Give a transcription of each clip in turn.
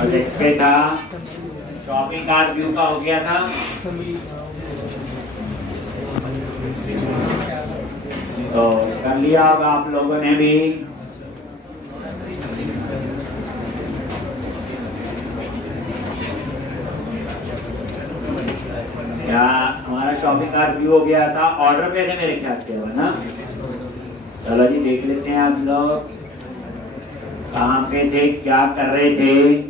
Project पे था, shopping cart view का हो गया था। तो कर लिया होगा आप लोगों ने भी। या हमारा शॉपिंग कार्ट व्यू हो गया था, ऑर्डर पे थे मेरे ख्याल से, है ना। चलो जी देख लेते हैं आप लोग कहाँ पे थे, क्या कर रहे थे।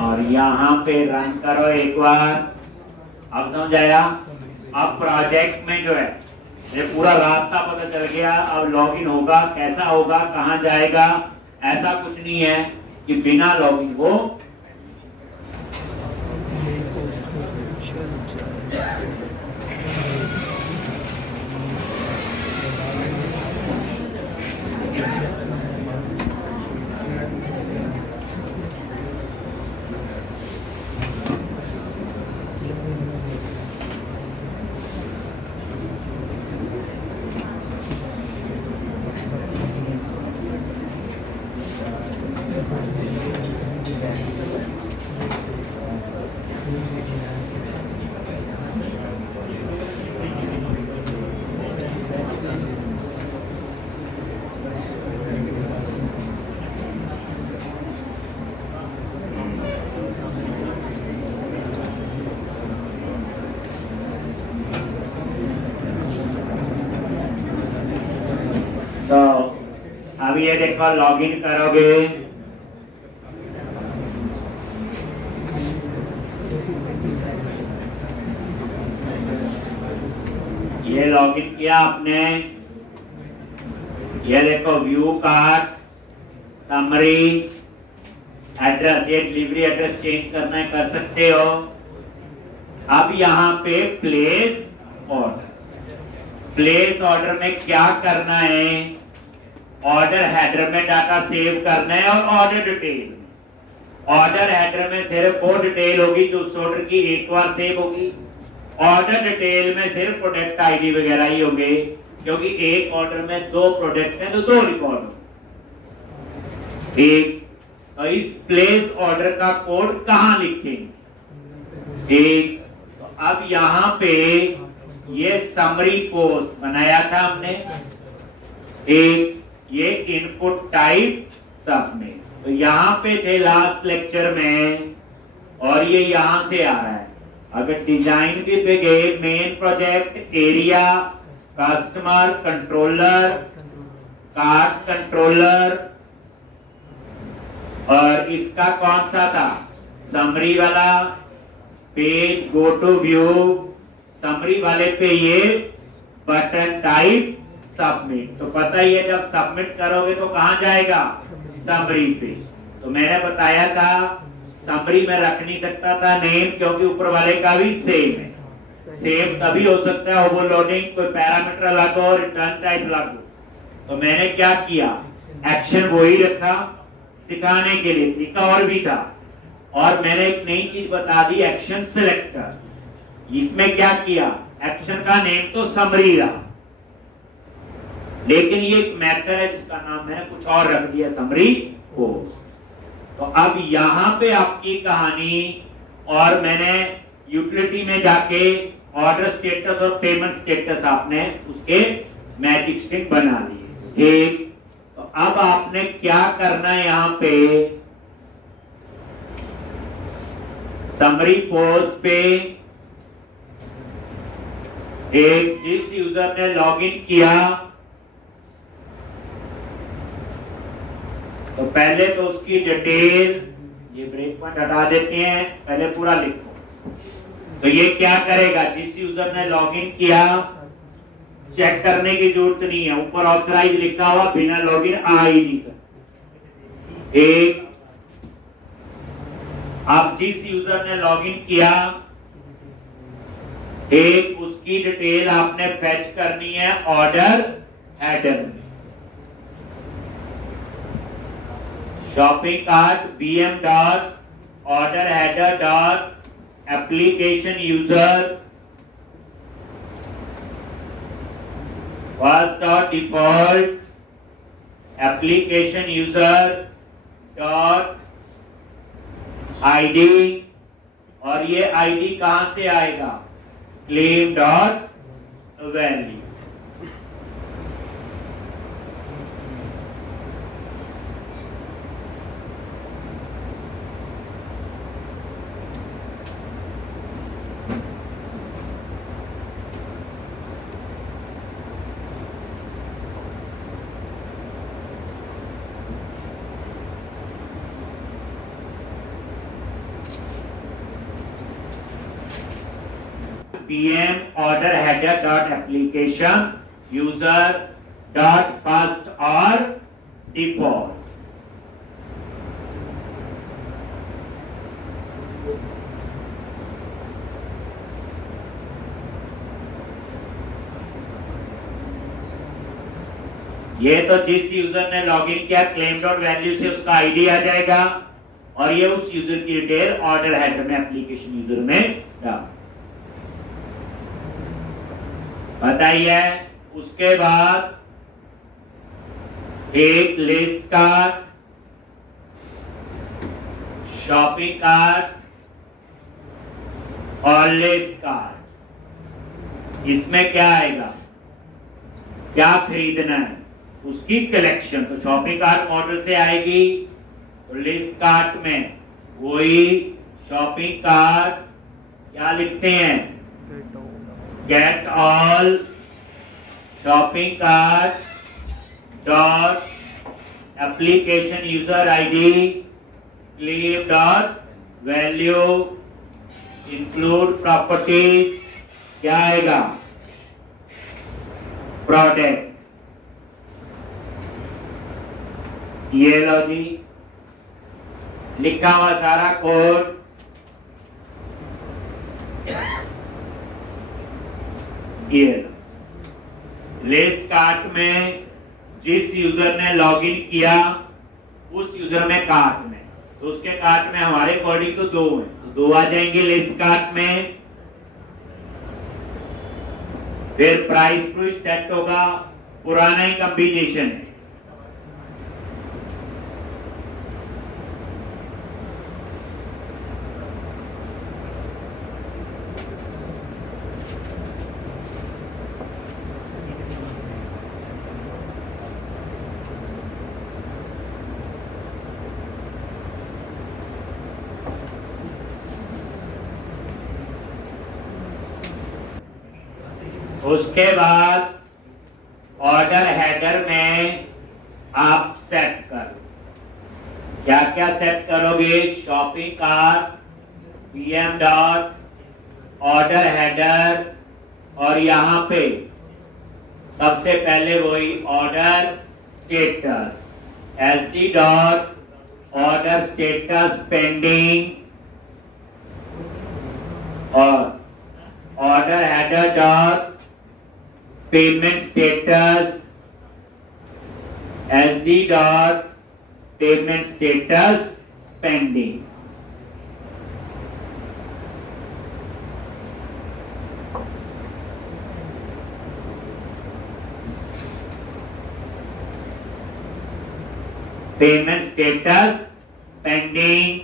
और यहाँ पे रन करो एक बार। अब समझ आया। अब प्रोजेक्ट में जो है ये पूरा रास्ता पता चल गया। अब लॉगिन होगा, कैसा होगा, कहाँ जाएगा, ऐसा कुछ नहीं है कि बिना लॉगिन हो। तो अब ये देखो लॉगिन करोगे, ये लॉगिन किया आपने। ये देखो व्यू कार्ड, समरी, एड्रेस, ये डिलीवरी एड्रेस चेंज करना है कर सकते हो। अब यहाँ पे प्लेस ऑर्डर, प्लेस ऑर्डर में क्या करना है, ऑर्डर हेडर में डाटा सेव करना है और ऑर्डर डिटेल। ऑर्डर हेडर में सिर्फ वो डिटेल होगी जो उस ऑर्डर की एक बार सेव होगी। ऑर्डर डिटेल में सिर्फ प्रोडक्ट आईडी वगैरह ही होंगे, क्योंकि एक ऑर्डर में 2 प्रोडक्ट हैं तो 2 रिकॉर्ड होंगे। ठीक, तो इस प्लेस ऑर्डर का कोड कहां लिखेंगे। ठीक, तो अब यहाँ पे ये समरी पोस्ट बनाया था हमने। एक ये इनपुट टाइप सबमिट, तो यहाँ पे थे लास्ट लेक्चर में, और ये यहाँ से आ रहा है। अगर डिजाइन भी पे गए, main project, area, customer, controller, card controller, और इसका कौन सा था, समरी वाला page, go to view, summary वाले पे ये बटन टाइप सबमिट। तो पता ही है जब सबमिट करोगे तो कहां जाएगा, समरी पे। तो मैंने बताया था समरी में रख नहीं सकता था नेम, क्योंकि ऊपर वाले का भी सेम है। सेम तभी हो सकता है ओवरलोडिंग, कोई पैरामीटर लागो, रिटर्न टाइप लागो। तो मैंने क्या किया, एक्शन वही रखा सिखाने के लिए, एक और भी था। और मैंने एक नई चीज बता दी, एक्शन सिलेक्टर। इसमें क्या किया, एक्शन का नेम तो समरी रहा, लेकिन ये एक मेथड है जिसका नाम मैंने कुछ और रख दिया, समरी पोस्ट। तो अब यहां पे आपकी कहानी, और मैंने यूटिलिटी में जाके ऑर्डर स्टेटस और पेमेंट स्टेटस आपने उसके मैजिक स्ट्रिंग बना लिए। ठीक, तो अब आपने क्या करना है, यहां पे समरी पोस्ट पे एक जिस यूजर ने लॉगिन किया, तो पहले तो उसकी डिटेल, ये ब्रेक पॉइंट हटा देते हैं, पहले पूरा लिखो। तो ये क्या करेगा, जिस यूजर ने लॉगिन किया, चेक करने की जरूरत नहीं है, ऊपर ऑथराइज लिखा हुआ, बिना लॉगिन आ ही नहीं सकता। एक, अब जिस यूजर ने लॉगिन किया, एक उसकी डिटेल आपने फेच करनी है ऑर्डर हेडर में। Shopping cart bm dot order header dot application user first dot default application user dot ID, और ये आईडी कहां से आएगा, claim dot value. pm order header dot application user dot first or default। ये तो जिस user ने login किया क्लेम डॉट वैल्यू से उसका आईडी आ जाएगा, और ये उस यूजर की डिटेल ऑर्डर हेडर में एप्लीकेशन यूजर में डाल बताइए। उसके बाद एक लिस्ट कार्ट, शॉपिंग कार्ट और लिस्ट कार्ट, इसमें क्या आएगा, क्या खरीदना है उसकी कलेक्शन। तो शॉपिंग कार्ट मॉडल से आएगी, और लिस्ट कार्ट में वही शॉपिंग कार्ट क्या लिखते हैं, get all shopping cart dot application user ID claim dot value include properties, क्या आएगा, प्रोडक्ट। ये लो जी लिखा हुआ सारा कोड, ये लिस्ट कार्ट में जिस यूजर ने लॉगिन किया उस यूजर में कार्ट में, तो उसके कार्ट में हमारे अकॉर्डिंग तो दो हैं, तो दो आ जाएंगे लिस्ट कार्ट में। फिर प्राइस टू सेट होगा, पुराना ही कॉम्बिनेशन है। उसके बाद ऑर्डर हेडर में आप सेट करो, क्या क्या सेट करोगे, shopping cart, PM dot order header, और यहां पे सबसे पहले वही order status, SD dot order status pending, और order header dot payment status, SD dot payment status pending. Payment status pending,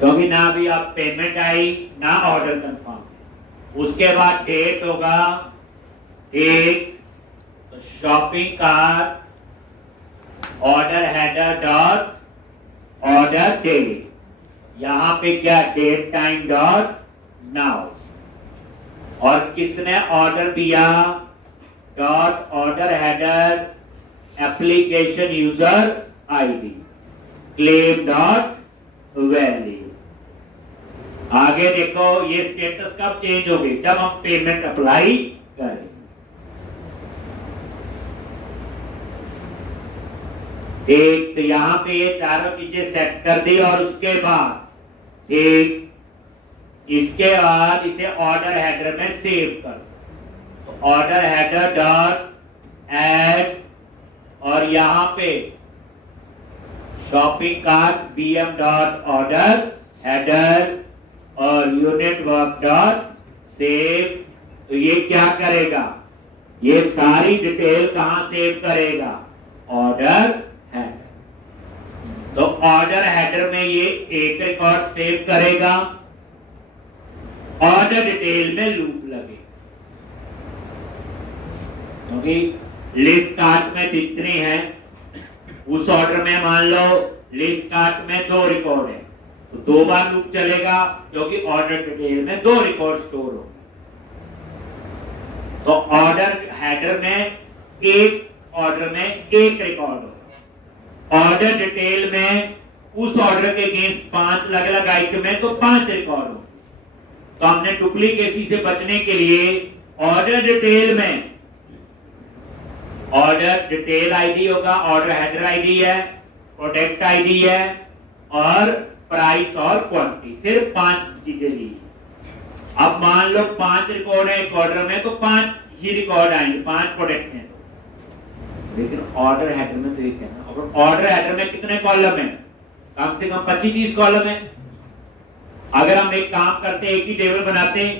क्योंकि ना अभी आप पेमेंट आई ना ऑर्डर कंफर्म। उसके बाद डेट होगा एक, तो shopping cart order header dot order date, यहां पे क्या डेट टाइम डॉट नाउ, और किसने ऑर्डर दिया dot order header application user ID claim dot value. आगे देखो ये स्टेटस कब चेंज होगी, जब हम पेमेंट अप्लाई करें। एक तो यहां पे ये चारों चीजें सेट कर दी, और उसके बाद एक इसके बाद इसे ऑर्डर हेडर में सेव कर, तो ऑर्डर हेडर डॉट ऐड, और यहां पे shopping cart bm dot order header और यूनिट वर्क डॉट सेव। तो ये क्या करेगा, ये सारी डिटेल कहां सेव करेगा, ऑर्डर हेडर। तो ऑर्डर हेडर में ये एक रिकॉर्ड सेव करेगा, ऑर्डर डिटेल में लूप लगे, क्योंकि लिस्ट कार्ट में जितनी है उस ऑर्डर में मान लो लिस्ट कार्ट में 2 रिकॉर्ड है, तो 2 बार लूप चलेगा, क्योंकि ऑर्डर डिटेल में 2 रिकॉर्ड स्टोर हो। तो ऑर्डर हेडर में एक ऑर्डर में एक रिकॉर्ड होगा, ऑर्डर डिटेल में उस ऑर्डर के अगेंस्ट 5 अलग अलग आइटम है तो 5 रिकॉर्ड हो। तो हमने डुप्लीकेसी से बचने के लिए ऑर्डर डिटेल में ऑर्डर डिटेल आईडी होगा, ऑर्डर हेडर आईडी है, प्रोडक्ट आईडी है और प्राइस और क्वांटिटी, सिर्फ 5 चीजें ली। अब मान लो 5 रिकॉर्ड है एक ऑर्डर में, तो 5 ही रिकॉर्ड आएंगे, 5 प्रोडक्ट हैं, लेकिन ऑर्डर हेडर में तो एक है ना। और ऑर्डर हेडर में कितने कॉलम है, कम से कम 25-30 कॉलम है। अगर हम एक काम करते, एक ही टेबल बनाते,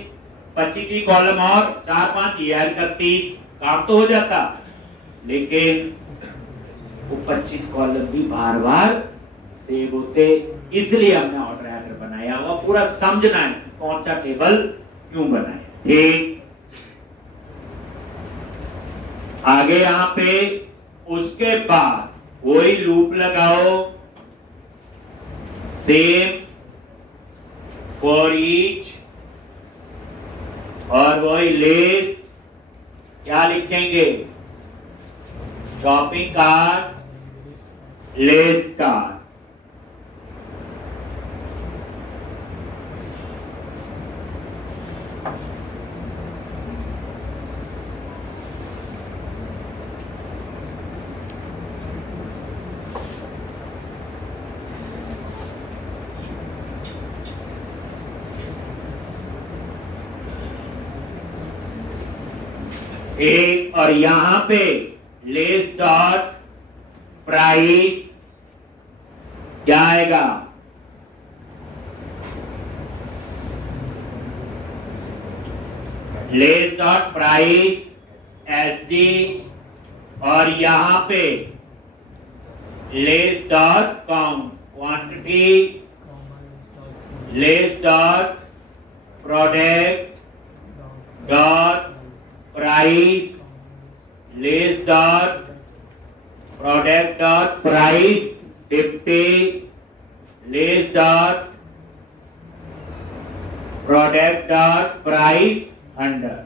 25 कॉलम और 4-5 यार 31, काम तो हो जाता, लेकिन वो 25 कॉलम भी बार बार सेव होते, इसलिए हमने ऑर्डर हेडर बनाया हुआ। पूरा समझना है कि कौन सा टेबल क्यों बनाया। ठीक, आगे यहां पे उसके बाद वही लूप लगाओ, सेम फॉर ईच, और वही लिस्ट क्या लिखेंगे, शॉपिंग कार्ट लिस्ट कार्ट। एक, और यहां पे लिस्ट डॉट प्राइस क्या आएगा, लिस्ट डॉट प्राइस SD, और यहां पे list dot count quantity, list dot product dot price, list dot product dot price 50, list dot product dot price 100।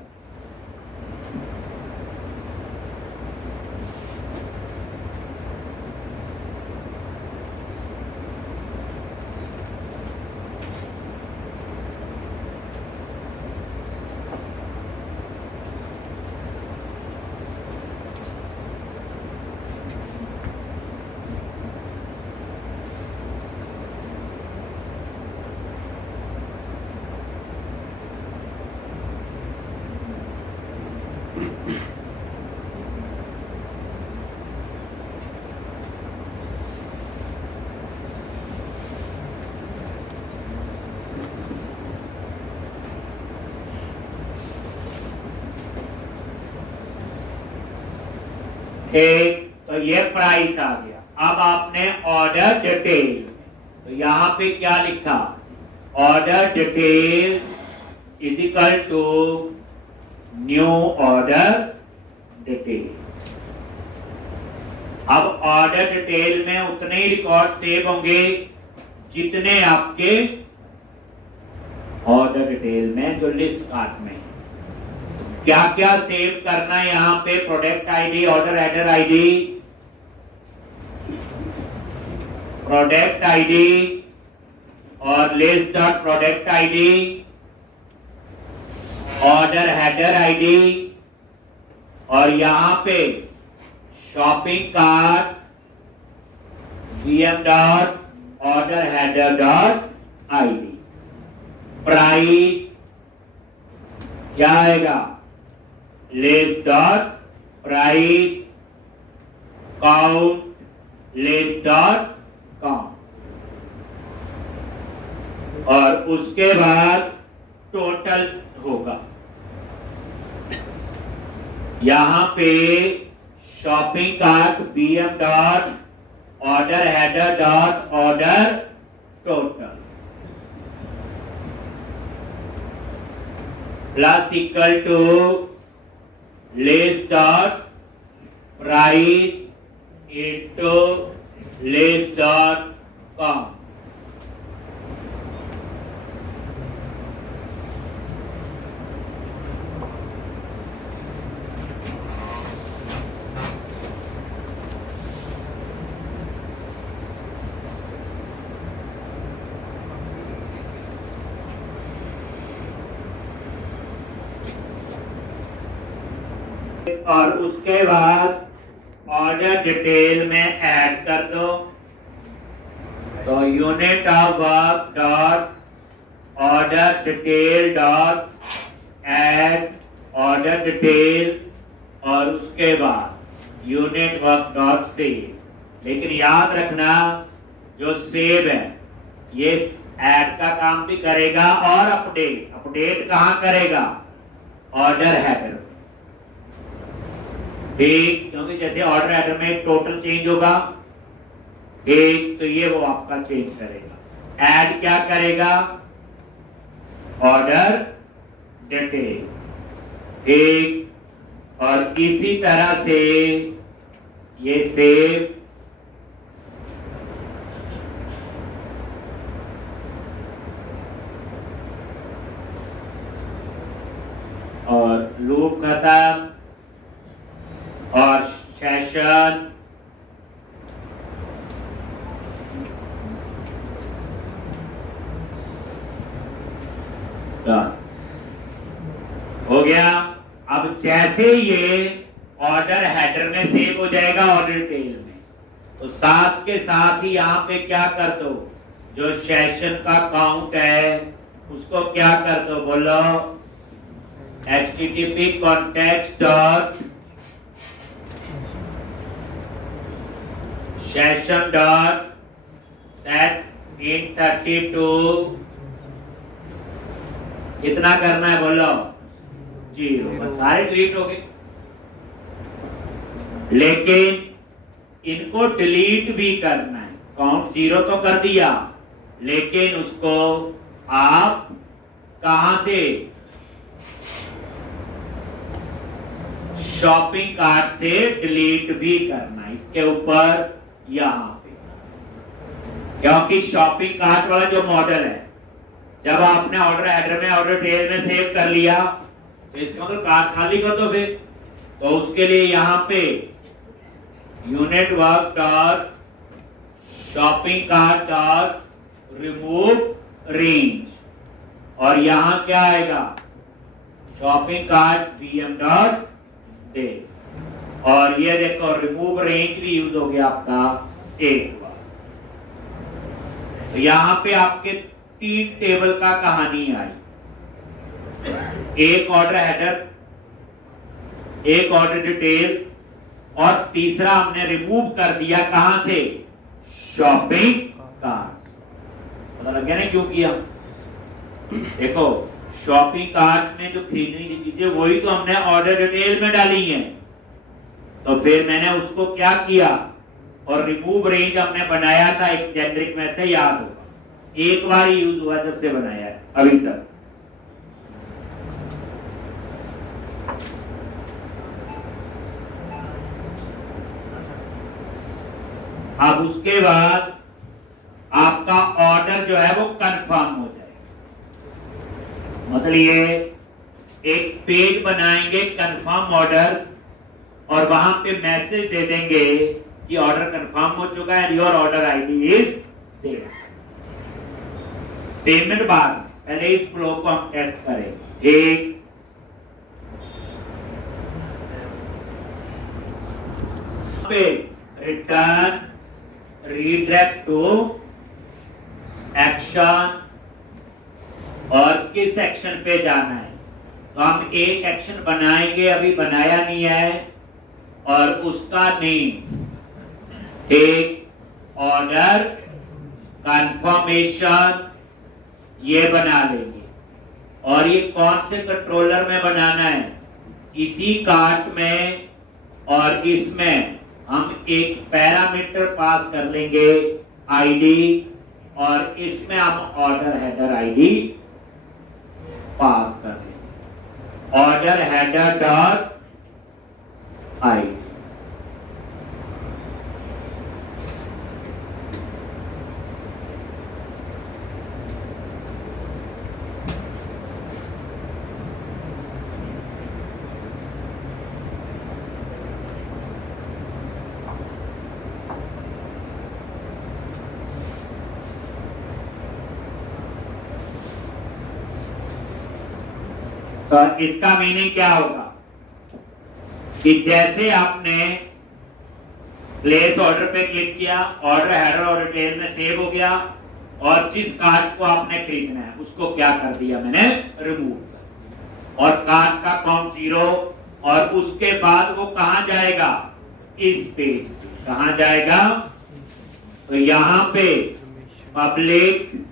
एक, तो ये प्राइस आ गया। अब आपने ऑर्डर डिटेल, तो यहां पे क्या लिखा, order detail is equal to new order detail. अब ऑर्डर डिटेल में उतने ही रिकॉर्ड सेव होंगे जितने आपके ऑर्डर डिटेल में जो लिस्ट कार्ट में। क्या क्या सेव करना है यहां पे, product ID, order header ID, product ID और list dot product ID, order header ID, और यहां पे shopping cart bm dot order header dot ID. Price क्या आएगा, less dot price, count less dot count, और उसके बाद टोटल होगा। यहां पे shopping cart BM dot order header dot order total plus equal to less dot price into less dot count. और उसके बाद ऑर्डर डिटेल में ऐड कर दो, तो unit of work dot order detail dot add order detail, और उसके बाद यूनिट वर्क डॉट सेव। लेकिन याद रखना जो सेव है ये ऐड का काम भी करेगा और अपडेट कहां करेगा, ऑर्डर हेडर। ठीक, क्योंकि जैसे ऑर्डर हेडर में टोटल चेंज होगा, ठीक, तो ये वो आपका चेंज करेगा। ऐड क्या करेगा, ऑर्डर डिटेल। ठीक, और इसी तरह से ये सेव और लूप खत्म और सेशन हो गया। अब जैसे ये ऑर्डर हेडर में सेव हो जाएगा ऑर्डर डिटेल में, तो साथ के साथ ही यहां पे क्या कर दो, जो सेशन का काउंट है उसको क्या कर दो, बोलो http context dot session dot set in 32 कितना करना है, बोलो 0। बस सारे डिलीट हो गए। लेकिन इनको डिलीट भी करना है, काउंट 0 तो कर दिया, लेकिन उसको आप कहां से, शॉपिंग कार्ट से डिलीट भी करना है, इसके ऊपर यहां पे। क्योंकि शॉपिंग कार्ट वाला जो मॉडल है, जब आपने ऑर्डर हेडर में ऑर्डर डिटेल में सेव कर लिया तो इसका मतलब कार्ट खाली कर दो फिर, तो उसके लिए यहां पे unit work dot shopping cart dot remove range, और यहां क्या आएगा, shopping cart BM dot days, और ये देखो रिमूव रेंज भी यूज हो गया आपका एक बार। तो यहां पे आपके 3 टेबल का कहानी आई, एक ऑर्डर हेडर, एक ऑर्डर डिटेल, और तीसरा हमने रिमूव कर दिया कहां से, शॉपिंग कार्ट। पता लग गया ना क्यों किया। देखो शॉपिंग कार्ट में जो खरीदने की चीजें वही तो हमने ऑर्डर डिटेल में डाली हैं, तो फिर मैंने उसको क्या किया, और रिमूव रेंज हमने बनाया था, एक जेनरिक मेथड याद होगा, एक बार ही यूज हुआ जब से बनाया है अभी तक। अब उसके बाद आपका ऑर्डर जो है वो कंफर्म हो जाए, मतलब ये एक पेज बनाएंगे कंफर्म ऑर्डर, और वहां पे मैसेज दे देंगे कि ऑर्डर कंफर्म हो चुका है, your order ID is there. Payment बाद पहले इस फ्लो को हम टेस्ट करें। एक पे रिटर्न रीडायरेक्ट टू एक्शन और किस एक्शन पे जाना है। तो हम एक एक्शन बनाएंगे, अभी बनाया नहीं है, और उसका नेम टेक ऑर्डर कंफर्मेशन ये बना लेंगे। और ये कौन से कंट्रोलर में बनाना है, इसी कार्ट में, और इसमें हम एक पैरामीटर पास कर लेंगे आईडी, और इसमें हम ऑर्डर हेडर आईडी पास कर लेंगे, ऑर्डर हेडर डॉट आईडी। तो इसका मीनिंग क्या होगा कि जैसे आपने प्लेस ऑर्डर पे क्लिक किया, ऑर्डर हेडर और डिटेल में सेव हो गया, और जिस कार्ड को आपने खरीदना है उसको क्या कर दिया मैंने, रिमूव कर, और कार्ड का काउंट 0, और उसके बाद वो कहां जाएगा, इस पेज पे कहां जाएगा, तो यहां पे पब्लिक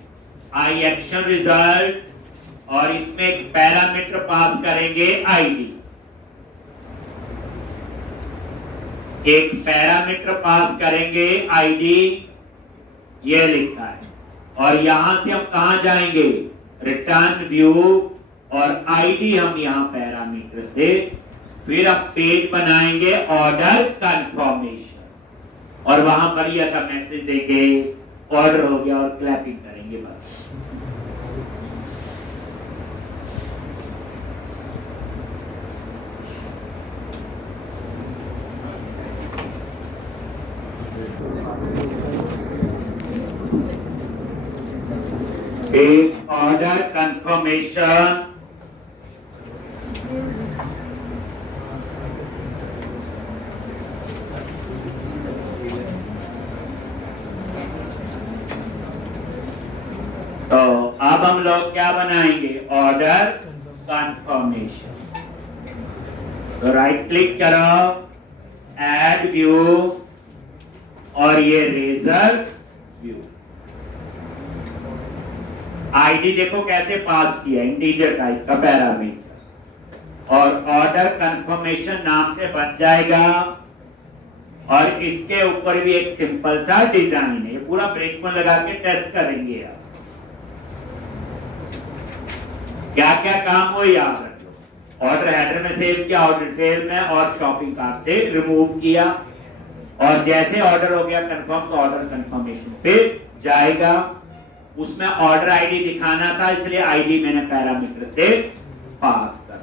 आई एक्शन रिजल्ट, और इसमें एक पैरामीटर पास करेंगे आईडी, एक पैरामीटर पास करेंगे आईडी, ये लिखा है, और यहां से हम कहां जाएंगे, रिटर्न व्यू, और आईडी हम यहां पैरामीटर से, फिर अब पेज बनाएंगे ऑर्डर कंफर्मेशन, और वहां पर ये ऐसा मैसेज देंगे ऑर्डर हो गया, और क्लैपिंग करेंगे बस। एक ऑर्डर कंफर्मेशन, तो अब हम लोग क्या बनाएंगे, ऑर्डर कंफर्मेशन। तो राइट क्लिक करो, ऐड व्यू, और ये रेजर व्यू, आईडी देखो कैसे पास किया, इंटीजर टाइप का पैरामीटर, और ऑर्डर कंफर्मेशन नाम से बन जाएगा, और इसके ऊपर भी एक सिंपल सा डिजाइन है, ये पूरा ब्रेक में लगा के टेस्ट करेंगे आप, क्या क्या काम हो याद रख लो। ऑर्डर हेडर में सेव किया, ऑर्डर डिटेल में, और शॉपिंग कार्ट से रिमूव किया, और जैसे ऑर्डर हो गया कंफर्म, तो ऑर्डर कंफर्मेशन पे जाएगा, उसमें ऑर्डर आईडी दिखाना था, इसलिए आईडी मैंने पैरामीटर से पास कर,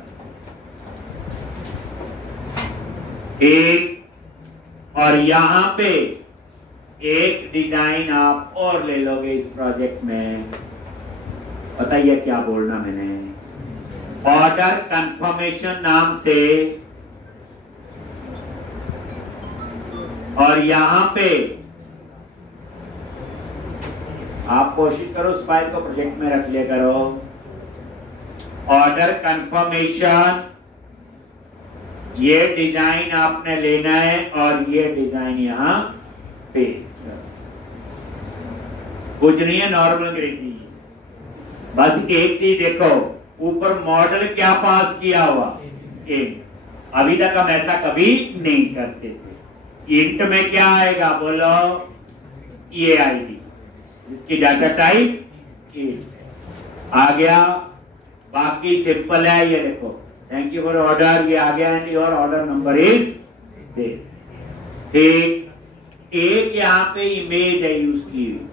एक, और यहां पे एक डिजाइन आप और ले लोगे इस प्रोजेक्ट में, बताइए क्या बोलना मैंने, ऑर्डर कंफर्मेशन नाम से, और यहां पे आप कोशिश करो उस फाइल को प्रोजेक्ट में रख लिया करो, ऑर्डर कंफर्मेशन, ये डिजाइन आपने लेना है, और ये डिजाइन यहां पेस्ट करो, कुछ नहीं है, नॉर्मल अंग्रेजी, बस एक चीज देखो, ऊपर मॉडल क्या पास किया हुआ, इंट, अभी तक हम ऐसा कभी नहीं करते थे। इंट में क्या आएगा बोलो, ये आईडी, इसकी डाटा टाइप इंट आ गया, बाकी सिंपल है, ये देखो थैंक यू फॉर ऑर्डर, ये आ गया, and your order number is this. ठीक, एक यहाँ पे इमेज है यूज की,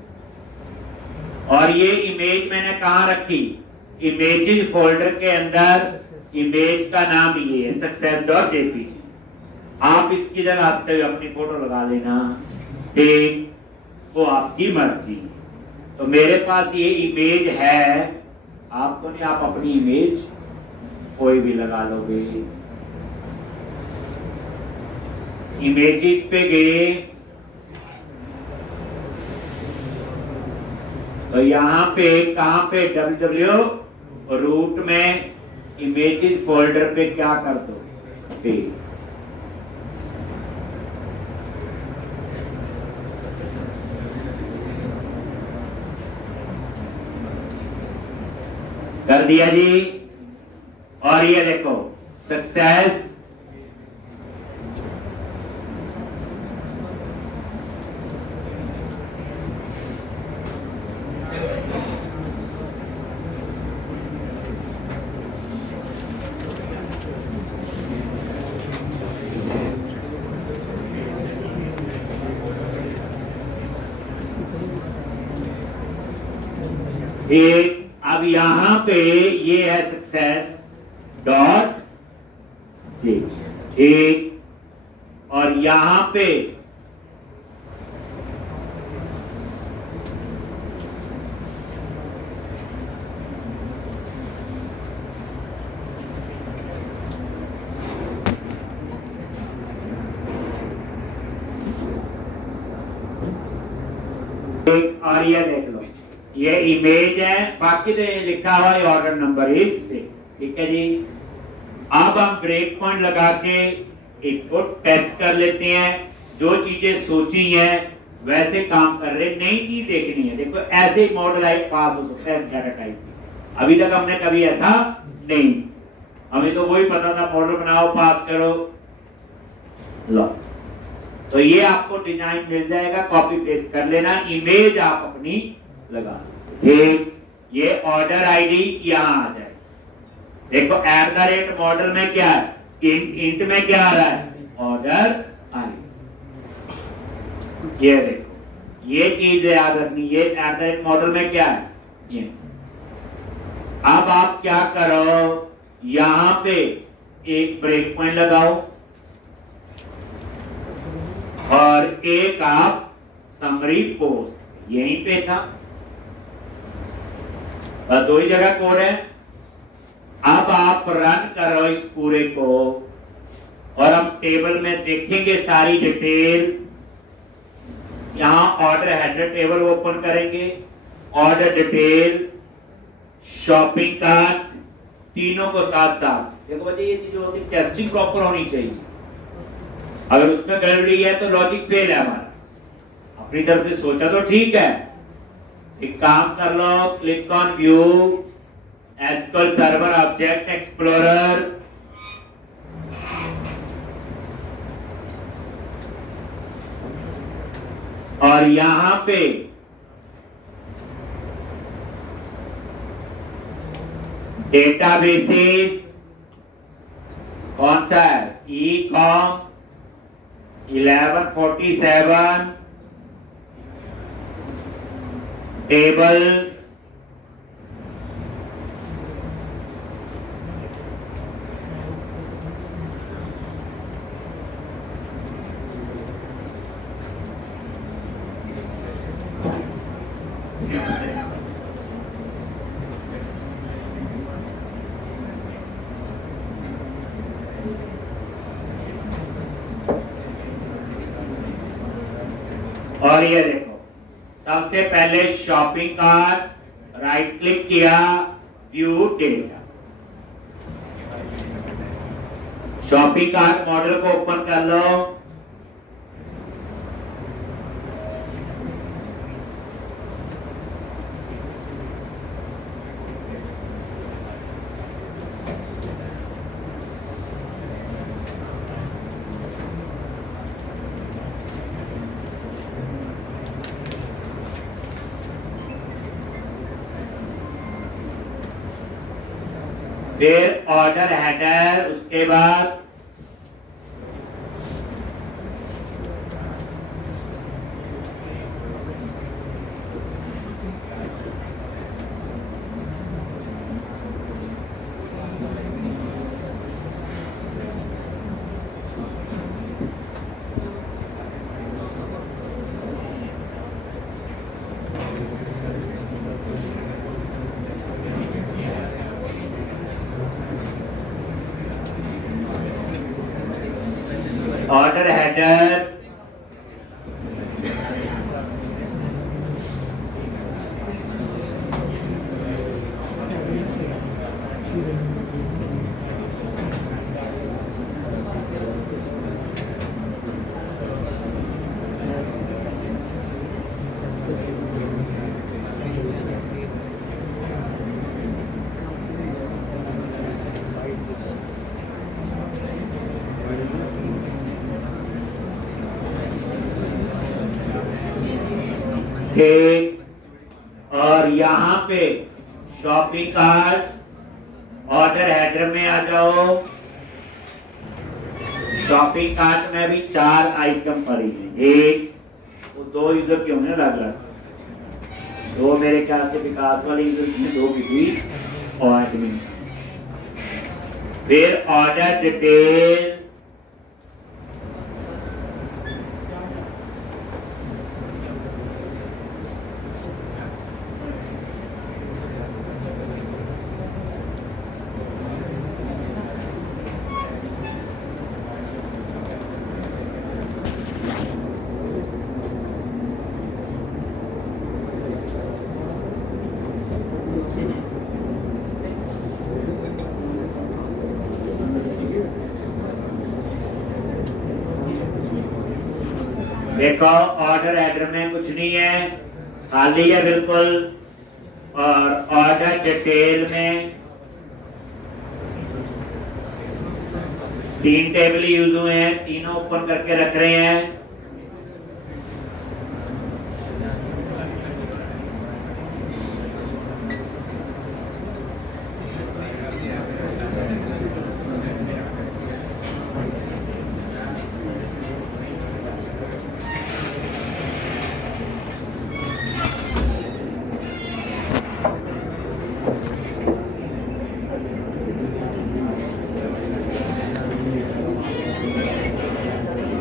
और ये इमेज मैंने कहा रखी, इमेजेस फोल्डर के अंदर, इमेज का नाम ये है success.jpg, आप इसकी जगह आते हुए अपनी फोटो लगा लेना, ठीक, वो आपकी मर्जी। तो मेरे पास ये इमेज है, आपको नहीं, आप अपनी इमेज कोई भी लगा लोगे। इमेजेस पे गए, तो यहाँ पे कहां पे www रूट में इमेजेस फोल्डर पे क्या कर दो, पेस्ट। कर दिया जी। और ये देखो सक्सेस, एक। अब यहां पे ये है सक्सेस डॉट जी, एक। और यहां पे एक। और ये देख लो, ये इमेज है, बाकी तो ये लिखा हुआ है ऑर्डर नंबर इज दिस। ठीक है जी। अब हम ब्रेक पॉइंट लगा के इसको टेस्ट कर लेते हैं। जो चीजें सोची हैं वैसे काम कर रहे, नई चीज देखनी है। देखो ऐसे मॉडल आई पास हो सकता है डाटा टाइप, अभी तक हमने कभी ऐसा नहीं, हमें तो वही पता था मॉडल बनाओ पास करो लो। तो ये आपको डिजाइन मिल जाएगा, कॉपी पेस्ट कर लेना, इमेज आप अपनी लगा। ठीक, ये ऑर्डर आईडी यहां आ जाए। देखो @ मॉडल में क्या है, इंट में क्या आ रहा है, ऑर्डर आईडी। ये देखो ये चीज याद रखनी, ये @ मॉडल में क्या है ये। अब आप क्या करो, यहां पे एक ब्रेक पॉइंट लगाओ और एक आप समरी पोस्ट, यहीं पे था, दो ही जगह कोड है। अब आप रन करो इस पूरे को और हम टेबल में देखेंगे सारी डिटेल। यहां ऑर्डर हेडर टेबल ओपन करेंगे, ऑर्डर डिटेल, शॉपिंग कार्ट, तीनों को साथ साथ। देखो बच्चे ये चीज होती है, टेस्टिंग प्रॉपर होनी चाहिए। अगर उसमें गड़बड़ी है तो लॉजिक फेल है हमारा। अपनी तरफ से सोचा तो ठीक है, एक काम कर लो, click on view, SQL server object explorer, और यहां पे डेटाबेसेस कौन सा है, ecom 1147 टेबल, और ये देखो सबसे पहले शॉपिंग कार्ट, राइट क्लिक किया, view data, shopping cart model को ओपन कर लो। फिर ऑर्डर हेडर, उसके बाद ऑर्डर हेडर, ठीक। और यहाँ पे शॉपिंग कार्ट ऑर्डर हेडर में आ जाओ। शॉपिंग कार्ट में भी 4 आइटम पड़ी है। एक वो 2 यूजर क्यों है अलग अलग, 2 मेरे ख्याल से विकास वाले यूजर में, 2 बिक्री और एडमिन। फिर ऑर्डर डिटेल, देखो ऑर्डर हेडर में कुछ नहीं है, खाली है बिल्कुल। और ऑर्डर डिटेल में 3 टेबल यूज हुए हैं, तीनों ओपन करके रख रहे हैं।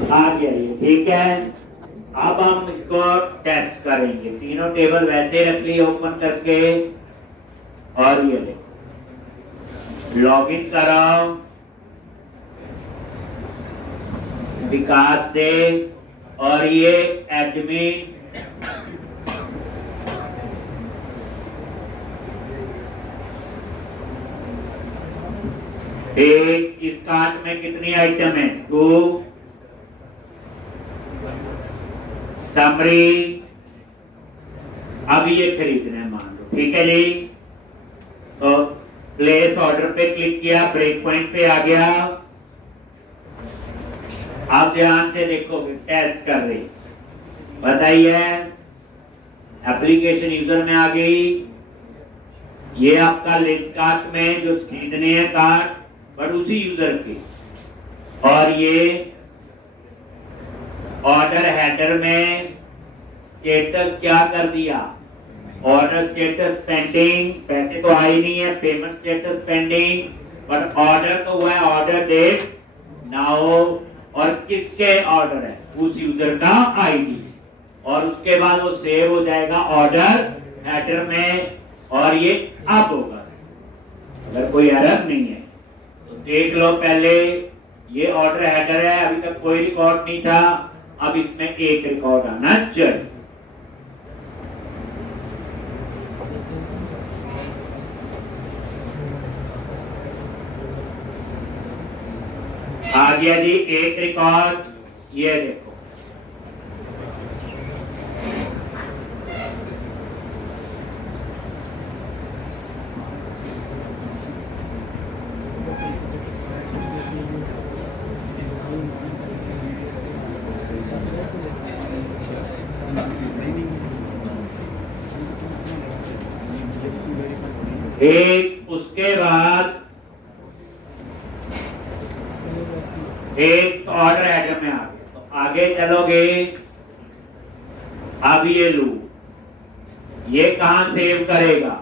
आ गया ये, ठीक है। अब हम इसको टेस्ट करेंगे। तीनों टेबल वैसे रख लिए ओपन करके, और ये देखो लॉगिन कराओ विकास से, और ये एडमिन एक। इस कार्ट में कितनी आइटम है? 2। समरी, अब ये खरीदना है मान लो, ठीक है जी। तो प्लेस ऑर्डर पे क्लिक किया, ब्रेक पॉइंट पे आ गया। आप ध्यान से देखोगे, टेस्ट कर रही, बताइए एप्लीकेशन यूजर में आ गई। ये आपका लिस्ट कार्ट में जो खरीदने हैं कार्ड, पर उसी यूजर की। और ये ऑर्डर हेडर में स्टेटस क्या कर दिया? ऑर्डर स्टेटस पेंडिंग, पैसे तो आए नहीं है, पेमेंट स्टेटस पेंडिंग, पर ऑर्डर तो हुआ है, ऑर्डर डेट नाउ, और किसके ऑर्डर है? उस यूजर का आईडी। और उसके बाद वो सेव हो जाएगा ऑर्डर हेडर में, और ये अब होगा अगर कोई एरर नहीं है तो। देख लो पहले, ये ऑर्डर हेडर है, अभी तक कोई रिकॉर्ड नहीं था, अब इसमें एक रिकॉर्ड आना चाहिए। आ गया जी एक रिकॉर्ड, ये देखो। एक उसके बाद एक ऑर्डर हेडर में आ गया, तो आगे चलोगे। अब ये लूप ये कहां सेव करेगा?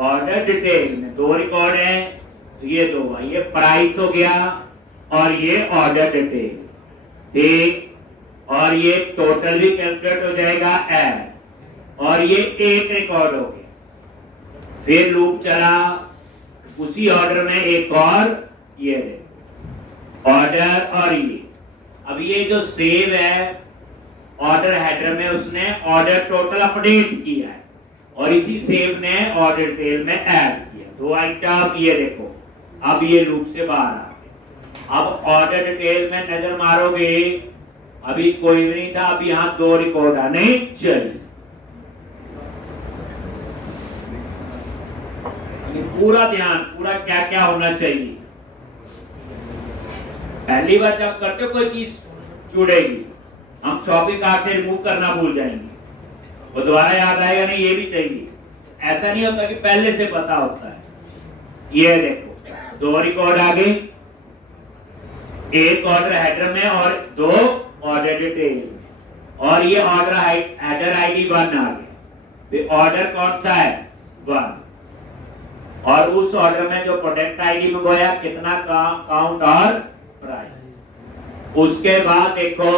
ऑर्डर डिटेल में 2 रिकॉर्ड हैं, तो ये 2, ये प्राइस हो गया और ये ऑर्डर डिटेल, ठीक। और ये टोटल भी कैलकुलेट हो जाएगा ऐड, और ये एक रिकॉर्ड हो गया। फिर लूप चला, उसी ऑर्डर में एक और ये ऑर्डर, और ये अब ये जो सेव है ऑर्डर हेडर में, उसने ऑर्डर टोटल अपडेट किया है, और इसी सेव ने ऑर्डर डिटेल में ऐड किया। 2 आइटम, ये देखो अब ये लूप से बाहर आ गए। अब ऑर्डर डिटेल में नजर मारोगे, अभी कोई भी नहीं था, अब यहाँ 2 रिकॉर्ड आने चाहिए। पूरा ध्यान, पूरा क्या क्या होना चाहिए। पहली बार जब करते हो कोई चीज जुड़ेगी, हम शॉपिंग कार्ट से रिमूव करना भूल जाएंगे, वो दोबारा याद आएगा नहीं, ये भी चाहिए। ऐसा नहीं होता कि पहले से पता होता है। ये देखो 2 रिकॉर्ड आ गए, एक ऑर्डर हेडर में और 2 ऑर्डर डिटेल में, और ये ऑर्डर हेडर आईडी 1 आ गया। ऑर्डर कौन सा है? 1। और उस ऑर्डर में जो प्रोडक्ट आईडी में गया कितना काउंट और प्राइस। उसके बाद देखो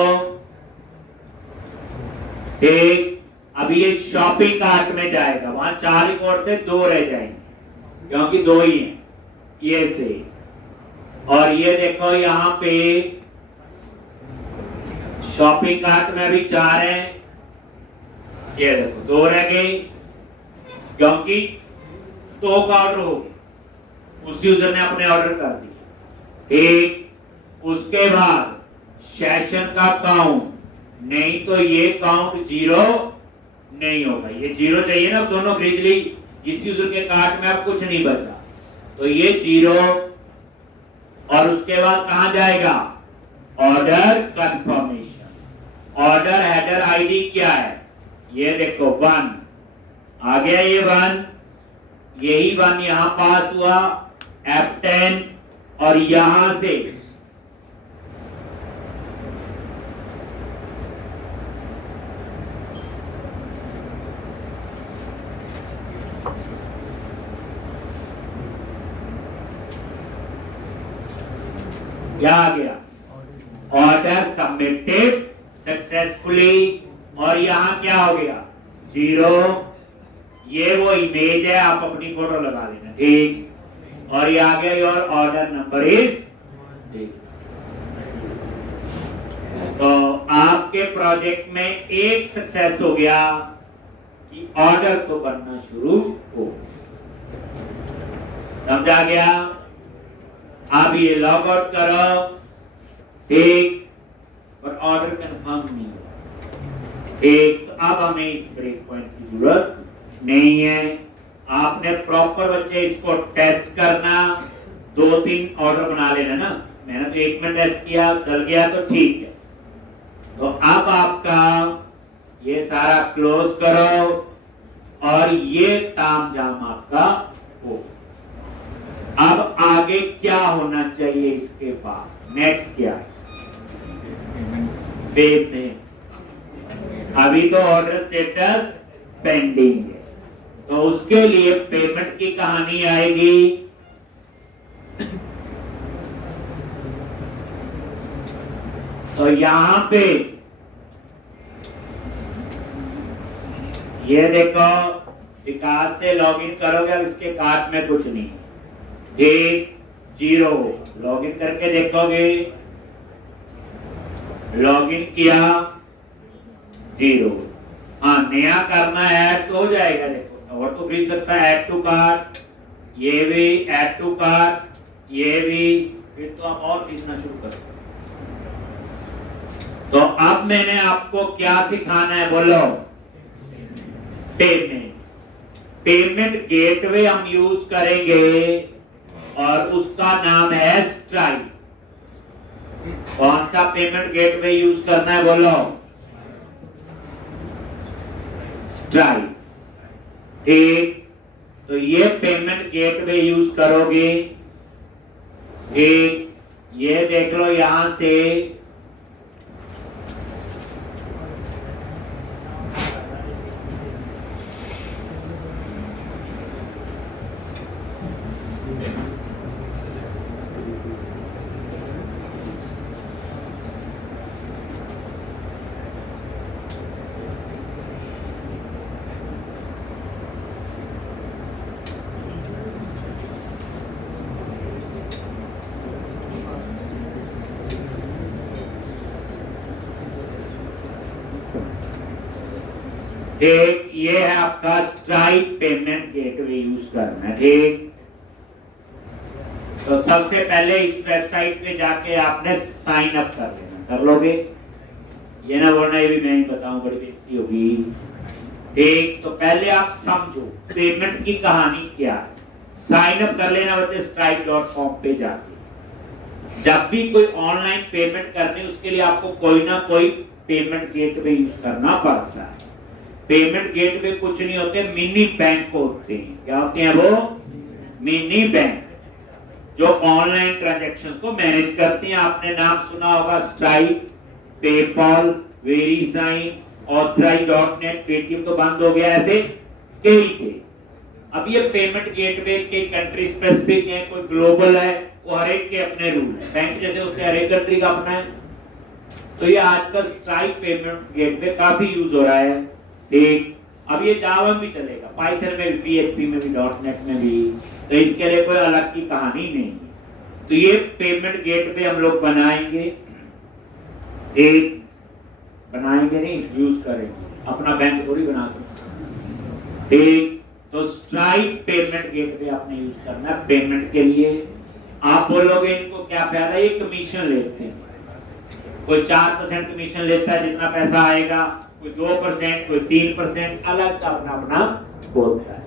एक, अभी ये शॉपिंग कार्ट में जाएगा, वहां 4 रिकॉर्ड थे, 2 रह जाएंगे क्योंकि 2 ही हैं, ये से। और ये देखो यहाँ पे शॉपिंग कार्ट में अभी 4 हैं, ये देखो 2 रह गए क्योंकि 2 का ऑर्डर हो गया, उस यूजर ने अपने ऑर्डर कर दिया। एक, उसके बाद सेशन का काउंट, नहीं तो ये काउंट 0 नहीं होगा, ये 0 चाहिए ना, दोनों खरीद ली, इस यूजर के कार्ट में अब कुछ नहीं बचा, तो ये 0। और उसके बाद कहां जाएगा? Order confirmation. Order header ID क्या है? ये देखो 1 आ गया, ये 1, यही 1 यहां पास हुआ, F10, और यहां से क्या आ गया? ऑर्डर सबमिटेड सक्सेसफुली, और यहां क्या हो गया? 0। ये वो इमेज है, आप अपनी फोटो लगा लेना, ठीक। और ये आ गया योर ऑर्डर नंबर इज। तो आपके प्रोजेक्ट में एक सक्सेस हो गया कि ऑर्डर तो बनना शुरू हो। समझा गया? अब ये लॉग आउट करो, ठीक, और ऑर्डर कंफर्म नहीं हुआ, ठीक। तो अब हमें इस ब्रेक पॉइंट की जरूरत नहीं है। आपने प्रॉपर बच्चे इसको टेस्ट करना, 2-3 ऑर्डर बना लेना ना। मैंने तो 1 में टेस्ट किया, चल गया तो ठीक है। तो अब आपका ये सारा क्लोज करो और ये तामझाम आपका हो। अब आगे क्या होना चाहिए इसके पास? नेक्स्ट क्या? पेमेंट। अभी तो ऑर्डर स्टेटस पेंडिंग है, तो उसके लिए पेमेंट की कहानी आएगी। तो यहां पे ये देखो, विकास से लॉगिन करोगे, अब इसके कार्ट में कुछ नहीं, 0 लॉगिन करके देखोगे, लॉगिन किया 0। हाँ, नया करना है ऐड तो हो जाएगा, देखो और तो खरीद सकता है, ऐड टू कार्ट, ये भी ऐड टू कार्ट, ये भी, फिर तो आप और खरीदना शुरू कर सकते। तो अब मैंने आपको क्या सिखाना है बोलो? पेमेंट। पेमेंट गेटवे हम यूज करेंगे और उसका नाम है स्ट्राइप। कौन सा पेमेंट गेटवे यूज करना है बोलो? स्ट्राइप, ठीक। तो ये पेमेंट गेटवे यूज करोगे, ठीक। ये देख लो यहां से ठीक, ये है आपका स्ट्राइप पेमेंट गेटवे यूज करना है, ठीक। तो सबसे पहले इस वेबसाइट पे जाके आपने साइन अप कर लेना। कर लोगे? ये ना बोलना ये भी मैं ही बताऊं, बड़ी बेइज्जती होगी। ठीक, तो पहले आप समझो पेमेंट की कहानी क्या है। साइन अप कर लेना बच्चे stripe.com पे जाके। जब भी कोई ऑनलाइन पेमेंट करनी उसके लिए आपको कोई ना कोई पेमेंट गेटवे यूज करना पड़ता है। पेमेंट गेटवे कुछ नहीं होते, मिनी बैंक होते हैं। क्या होते हैं वो? मिनी बैंक, जो ऑनलाइन ट्रांजैक्शंस को मैनेज करते हैं। आपने नाम सुना होगा स्ट्राइप, पेपॉल, वेरीसाइन, ऑथराइज.नेट, पेटीएम तो बंद हो गया, ऐसे कई थे। अब ये पेमेंट गेटवे के कंट्री स्पेसिफिक है, कोई ग्लोबल है, वो हर एक के अपने रूल है। बैंक जैसे उसके हर एक कंट्री का अपना है। तो ये आजकल स्ट्राइप पेमेंट गेटवे काफी यूज हो रहा है। ठीक, अब ये जावा में भी चलेगा, पाइथन में भी, पीएचपी में भी, डॉटनेट में भी। तो इसके लिए कोई अलग की कहानी नहीं है। तो ये पेमेंट गेटवे हम लोग बनाएंगे, एक बनाएंगे नहीं, यूज करेंगे। अपना बैंक थोड़ी बना सकते। ठीक, तो स्ट्राइप पेमेंट गेटवे आपने यूज करना है पेमेंट के लिए। आप बोलोगे इनको क्या फायदा? ये कमीशन लेते हैं, कोई 4% कमीशन लेता है जितना पैसा आएगा, कोई 2%, कोई 3%, अलग का अपना अपना बोलता है।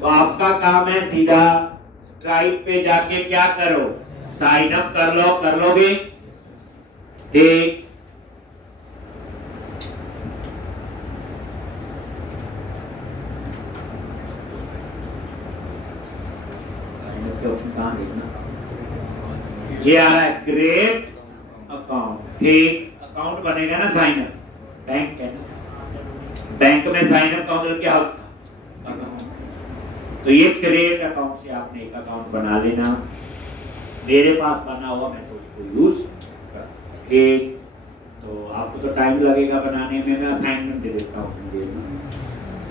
तो आपका काम है सीधा स्ट्राइप पे जाके क्या करो, साइन अप कर लो। कर लोगे? ठीक, ये आ रहा है क्रिएट अकाउंट। ठीक, अकाउंट बनेगा ना साइन अप, बैंक है ना, बैंक में साइन अप काउंटर क्या होता है? अकाउंट। तो ये क्रिएट अकाउंट से आपने एक अकाउंट बना लेना। मेरे पास बना हुआ, मैं तो उसको यूज कर। ठीक, तो आपको तो टाइम लगेगा बनाने में, मैं असाइनमेंट दे देता हूँ।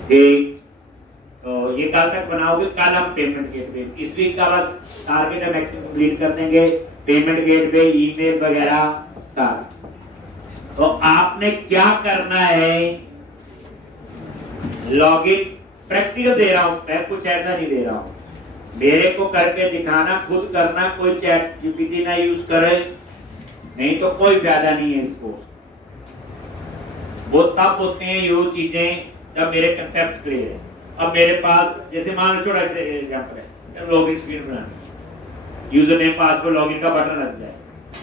ठीक, तो ये कल तक बनाओगे, कल हम पेमेंट गेटवे, इस वीक का बस टारगेट है मैक्सिमम कंप्लीट कर देंगे। पेमेंट गेटवे, ईमेल वगैरह सारा। तो आपने क्या करना है, लॉगिन प्रैक्टिकल दे रहा हूं मैं, कुछ ऐसा नहीं दे रहा हूं। मेरे को करके दिखाना, खुद करना, कोई चैट जीपीटी ना यूज करे, नहीं तो कोई फायदा नहीं है इसको। वो तब होते हैं ये चीजें जब मेरे कंसेप्ट क्लियर है। अब मेरे पास जैसे मान लो छोटा एग्जांपल है, लॉगिन स्क्रीन बनानी, यूजर नेम पासवर्ड लॉगिन का बटन लग जाए,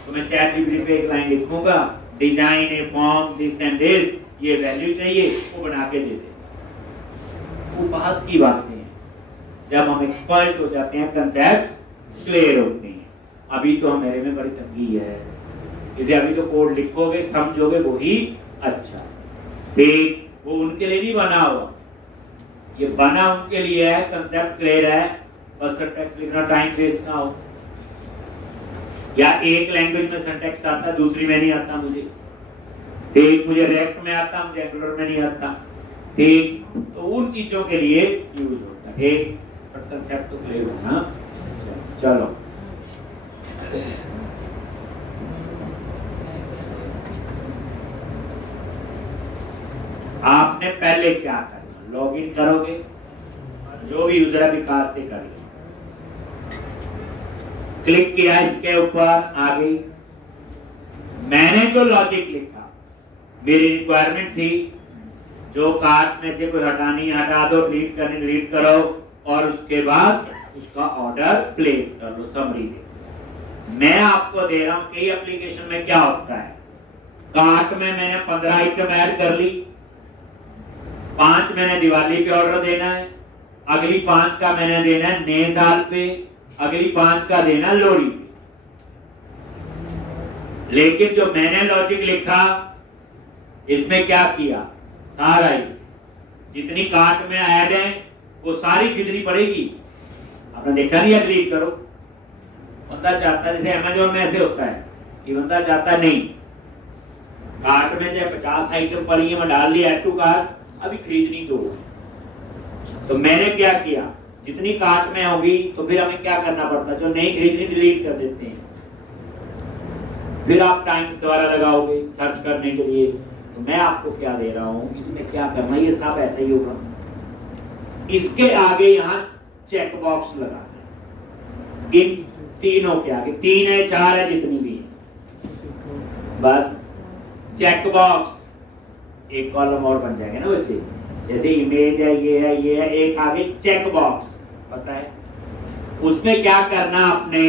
तो मैं चैट जीपीटी पे एक लाइन लिखूंगा, design A form this and this, ये वैल्यू चाहिए, वो बना के दे दे। वो बात की बातें हैं, जब हम एक्सपर्ट हो जाते हैं, कंसेप्ट क्लियर होते हैं। अभी तो मेरे में बड़ी तंगी है, इसे अभी तो कोड लिखोगे समझोगे वो ही अच्छा। ठीक, वो उनके लिए नहीं बना हुआ, ये बना उनके लिए है, कंसेप्ट क्लियर है, बस सिंटैक्स लिखना टाइम वेस्ट ना हो। या एक लैंग्वेज में सिंटैक्स आता, दूसरी में नहीं आता मुझे। ठीक, मुझे रिएक्ट में आता, मुझे एंगुलर में नहीं आता। ठीक, तो उन चीजों के लिए यूज होता है। एक पर कंसेप्ट तो क्लियर होना। चलो आपने पहले क्या करना, लॉगिन करोगे, जो भी यूजर है विकास से करिए, क्लिक किया इसके ऊपर, आ गई। मैंने जो लॉजिक लिखा, मेरी रिक्वायरमेंट थी, जो कार्ट में से कोई हटानी हटा दो, डिलीट करनी डिलीट करो, और उसके बाद उसका ऑर्डर प्लेस कर लो, समरी दे। मैं आपको दे रहा हूं कई एप्लीकेशन में क्या होता है, कार्ट में मैंने 15 आइटम ऐड कर ली, 5 मैंने दिवाली पे ऑर्डर देना है, अगली 5 का मैंने देना है नए साल पे, अगली 5 का देना लोहड़ी पे। लेकिन जो मैंने लॉजिक लिखा, इसमें क्या किया, सारा ही जितनी कार्ट में ऐड है वो सारी खरीदनी पड़ेगी। आपने देखा नहीं, डिलीट करो। बंदा चाहता है, जैसे अमेज़न में ऐसे होता है कि बंदा चाहता नहीं, कार्ट में चाहे 50 आइटम पड़ी है, मैं डाल लिया ऐड टू कार्ट, अभी खरीदनी दो। तो मैंने क्या किया, जितनी कार्ट में होगी तो फिर हमें क्या करना पड़ता है, जो नहीं खरीदनी डिलीट कर देते हैं। फिर आप टाइम दोबारा लगाओगे सर्च करने के लिए। तो मैं आपको क्या दे रहा हूं, इसमें क्या करना, ये सब ऐसा ही होगा। इसके आगे यहाँ चेक बॉक्स लगाना, इन तीनों के आगे, 3 है 4 है जितनी भी है, बस चेक बॉक्स, एक कॉलम और बन जाएगा ना बच्चे, जैसे इमेज है, ये है, ये है, एक आगे चेक बॉक्स, पता है उसमें क्या करना आपने।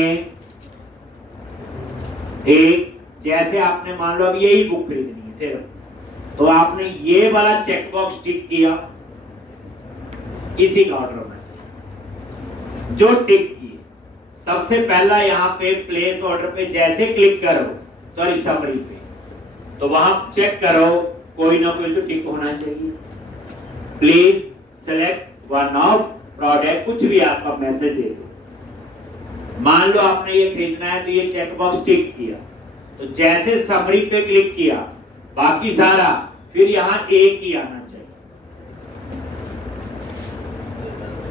एक जैसे आपने मान लो अब यही बुक खरीदनी है सिर्फ, तो आपने ये वाला चेक बॉक्स टिक किया, इसी का ऑर्डर होना चाहिए जो टिक किए। सबसे पहला यहाँ पे प्लेस ऑर्डर पे जैसे क्लिक करो, सॉरी समरी पे, तो वहां चेक करो कोई ना कोई तो टिक होना चाहिए। Please select one of product, कुछ भी आपका मैसेज दे दो। मान लो आपने ये खरीदना है तो ये चेक बॉक्स टिक किया, तो जैसे समरी पे क्लिक किया बाकी सारा फिर यहां एक ही आना चाहिए,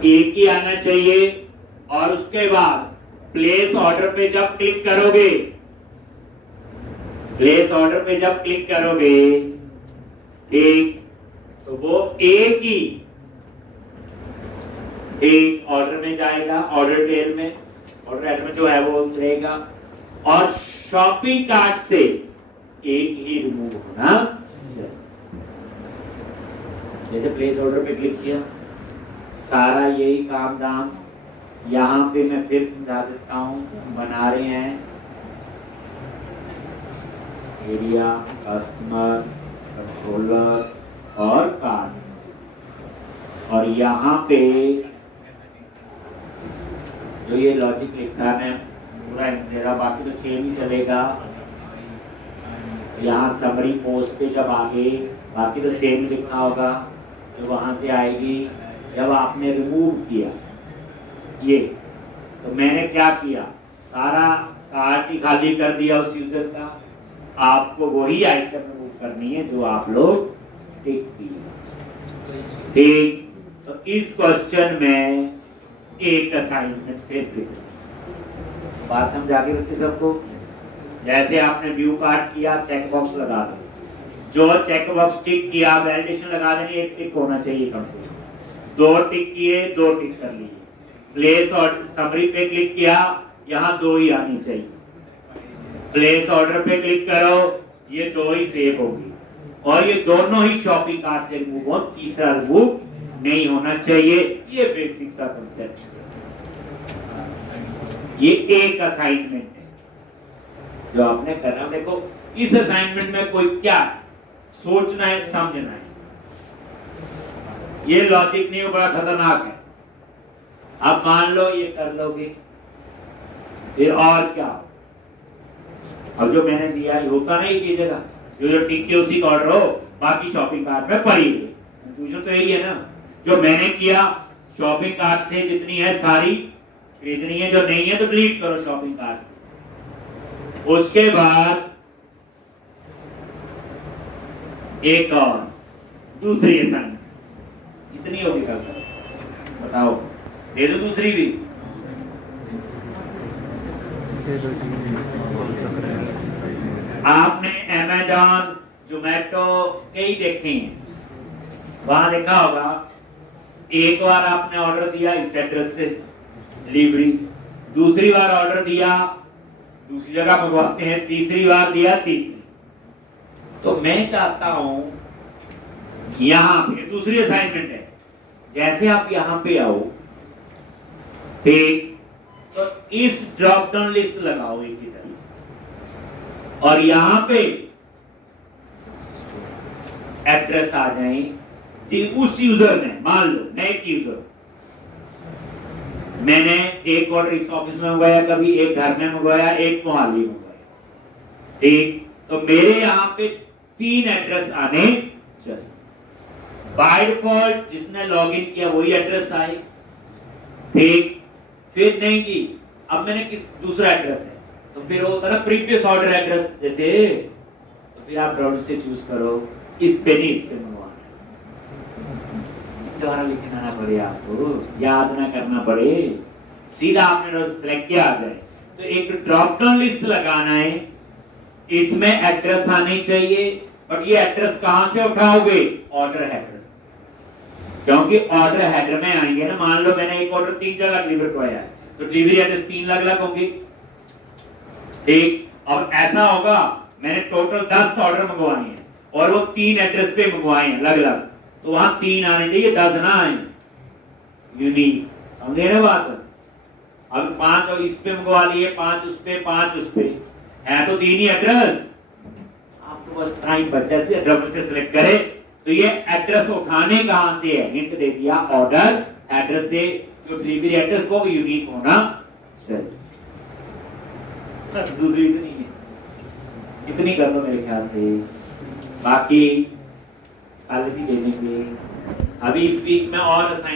एक ही आना चाहिए। और उसके बाद प्लेस ऑर्डर पे जब क्लिक करोगे, प्लेस ऑर्डर पे जब क्लिक करोगे ठीक, तो वो एक ही एक ऑर्डर में जाएगा, ऑर्डर टेल में, ऑर्डर हेड में जो है वो रहेगा, और शॉपिंग कार्ट से एक ही रिमूव होना चाहिए। जैसे प्लेस ऑर्डर पे क्लिक किया, सारा यही काम दाम यहां पे मैं फिर समझा देता हूं, बना रहे हैं एरिया, कस्टमर, कंट्रोलर और कार्ड, और यहाँ पे जो ये लॉजिक लिखा है मैं पूरा दे रहा, बाकी तो 6 नहीं चलेगा। यहाँ समरी पोस्ट पे जब आगे बाकी तो सेम लिखना होगा, जो वहाँ से आएगी जब आपने रिमूव किया ये, तो मैंने क्या किया, सारा कार्ट ही खाली कर दिया उस यूजर का। आपको वही आइटम रिमूव करनी है जो आप लोग टिक किए, ठीक। तो इस क्वेश्चन में एक असाइनमेंट से बात समझा के बच्चे सबको। जैसे आपने व्यू कार्ड किया, चेक बॉक्स लगा दो, जो चेक बॉक्स टिक किया वैलिडेशन लगा देनी, एक टिक होना चाहिए कम से कम, 2 टिक किए 2 टिक कर लिए। प्लेस और समरी पे क्लिक किया, यहाँ 2 ही आनी चाहिए। प्लेस ऑर्डर पे क्लिक करो, ये 2 ही सेव होगी, और ये दोनों ही शॉपिंग कार्ट से रिमूव हो, तीसरा रिमूव नहीं होना चाहिए। ये बेसिक सा कंसेप्ट, ये एक असाइनमेंट है जो आपने करना। देखो इस असाइनमेंट में कोई क्या सोचना है, समझना है, ये लॉजिक नहीं, बड़ा खतरनाक है। अब मान लो ये कर लोगे, फिर और क्या, अब जो मैंने दिया है होता नहीं की जगह, जो टिक के उसी का ऑर्डर हो, बाकी शॉपिंग कार्ट में पड़ी है। कंफ्यूजन तो यही है ना, जो मैंने किया शॉपिंग कार्ट से जितनी है सारी खरीदनी है, जो नहीं है तो डिलीट करो शॉपिंग कार्ट से। उसके बाद एक और दूसरी असाइनमेंट, इतनी होगी कल तक, बताओ दे दो दूसरी भी। आपने अमेज़न, जोमेटो कई देखे हैं, वहां देखा होगा एक बार आपने ऑर्डर दिया इस एड्रेस से डिलीवरी, दूसरी बार ऑर्डर दिया दूसरी जगह मंगवाते हैं, तीसरी बार दिया तीसरी। तो मैं चाहता हूं यहां पे दूसरी असाइनमेंट है, जैसे आप यहां पे आओ ठीक, तो इस ड्रॉप डाउन लिस्ट लगाओ एक इधर, और यहां पे एड्रेस आ जाए जी उस यूजर ने। मान लो मैं एक यूजर, मैंने एक ऑर्डर इस ऑफिस में मंगवाया, कभी एक घर में मंगवाया, एक मोहाली में मंगवाया ठीक, तो मेरे यहां पे 3 एड्रेस आने चाहिए। बाय डिफॉल्ट जिसने लॉगिन किया वही एड्रेस आए ठीक। फिर नहीं जी अब मैंने किस दूसरा एड्रेस है, तो फिर वो होता है ना प्रीवियस ऑर्डर एड्रेस, जैसे तो फिर आप ड्रॉप से चूज करो इस पे नहीं इस पे मंगवाना, दोबारा लिखना ना पड़े आपको, याद ना करना पड़े, सीधा आपने सेलेक्ट किया आ जाए। तो एक ड्रॉप डाउन लिस्ट लगाना है, इसमें एड्रेस आने चाहिए, बट ये एड्रेस कहां से उठाओगे, ऑर्डर एड्रेस, क्योंकि ऑर्डर हेडर में आएंगे ना। मान लो मैंने एक ऑर्डर 3 जगह डिलीवर करवाया है, तो डिलीवरी एड्रेस 3 अलग अलग होंगे, ठीक, अब ऐसा होगा मैंने टोटल 10 ऑर्डर मंगवाए हैं और वो 3 एड्रेस पे मंगवाए हैं अलग अलग, तो वहां 3 आने चाहिए, 10 ना आए, यूनिक। समझे ना बात? अब 5 और इस पे मंगवा लिए, 5 उस पे, 5 उस पे, है तो 3 ही एड्रेस। आपको बस टाइम बचा से डबल से सिलेक्ट करे, तो ये एड्रेस उठाने कहां से है, हिंट दे दिया, ऑर्डर एड्रेस से, जो डिलीवरी एड्रेस को यूनिक होना चाहिए। बस दूसरी इतनी है, इतनी कर दो मेरे ख्याल से, बाकी कल भी दे देंगे। अभी इस वीक में और